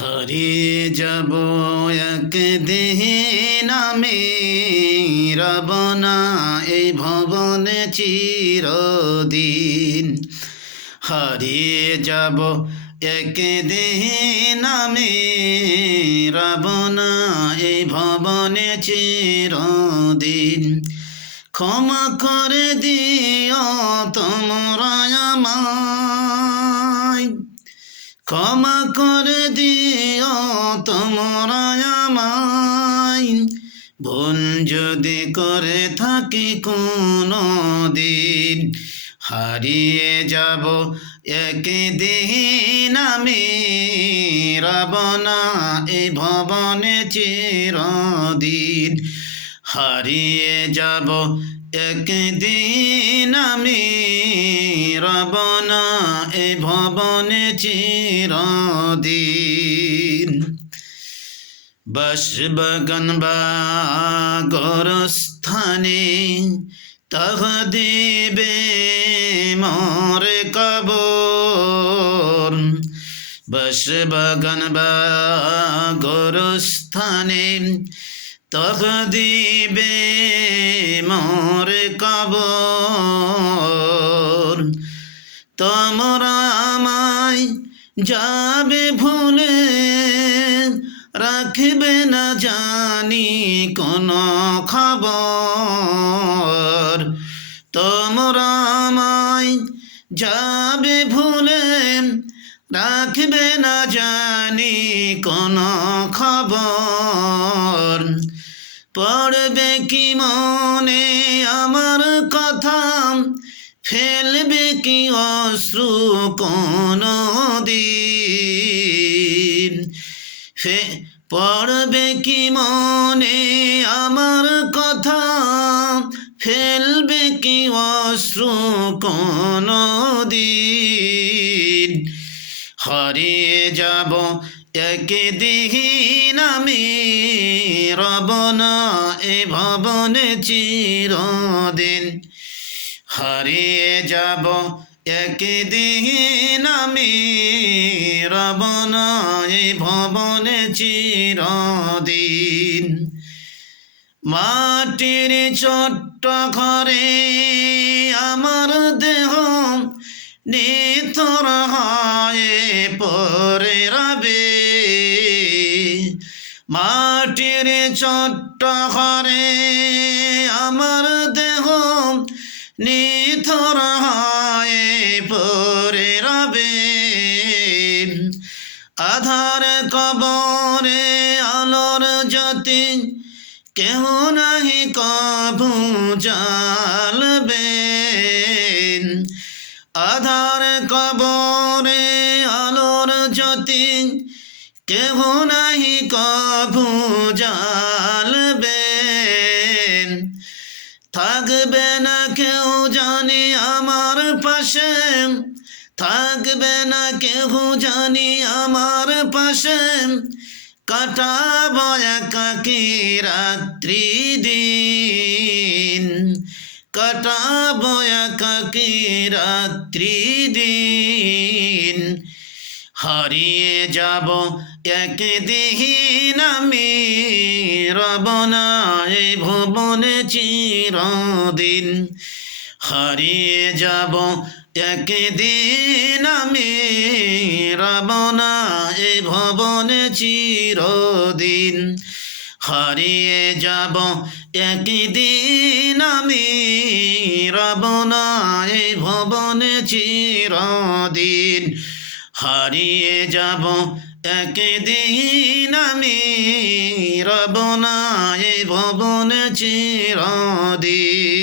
হারিয়ে যাব একদিন আমি, রব না এই ভবনে চিরদিন। হারিয়ে যাব একদিন আমি, রব না এই ভবনে চিরদিন। ক্ষমা করে দিও তোমরা আমায়, ক্ষমা করে দিও তোমরা আমায়, ভুল যদি করে থাকি কোনো দিন। হারিয়ে যাব একদিন আমি, রব না এই ভবনে চিরদিন। হারিয়ে যাব একদিন আমি, রব না এই ভবনে চিরদিন। বাসবাগান বা গোরস্থানে তহ দিবে মোর কবর। বাসবাগান বা গোরস্থানে তহ দিবে মোর কবর। তোমরা আমায় যাবে ভুলে, রাখবে না জানি কোনো খবর। তোমরা আমায় যাবে ভুলে, রাখবে না জানি কোনো খবর। পড়বে কি মনে আমার কথা, ফেলবে কি অশ্রু কোনো দিন। পড়বে কি মনে আমার কথা, ফেলবে কি অশ্রু কোনো দিন। হারিয়ে যাব একদিন আমি, রব না এ ভবনে চিরদিন। হারিয়ে যাব একদিন আমি, রব না এ ভবনে চিরদিন। মাটির ছোট্ট ঘরে আমার দেহ নিথর হয়ে পড়ে রবে। মাটির ছোট্ট ঘরে আমার দেহ নিথর হয়ে পড়ে রবে। আধার কবরে আলোর জ্যোতি কেহ নাহি কভু জ্বালবে। আধার কবরে আলোর জ্যোতি কেহ নাহি কভু জ্বালবে। থাকবে না কেউ জানি আমার পাশে, থাকবে না কেউ জানি আমার পাশে। কাটাবো একাকী রাত্রি দিন, কাটাবো একাকী রাত্রি দিন। হারিয়ে যাব একদিন আমি, রব না এই ভুবনে চিরদিন। হারিয়ে যাব একদিন আমি, রব না এই ভুবনে চিরদিন। হারিয়ে যাব একদিন আমি, রব না এই ভুবনে চিরদিন। হারিয়ে যাব একদিন আমি, রব না এই ভুবনে চিরদিন।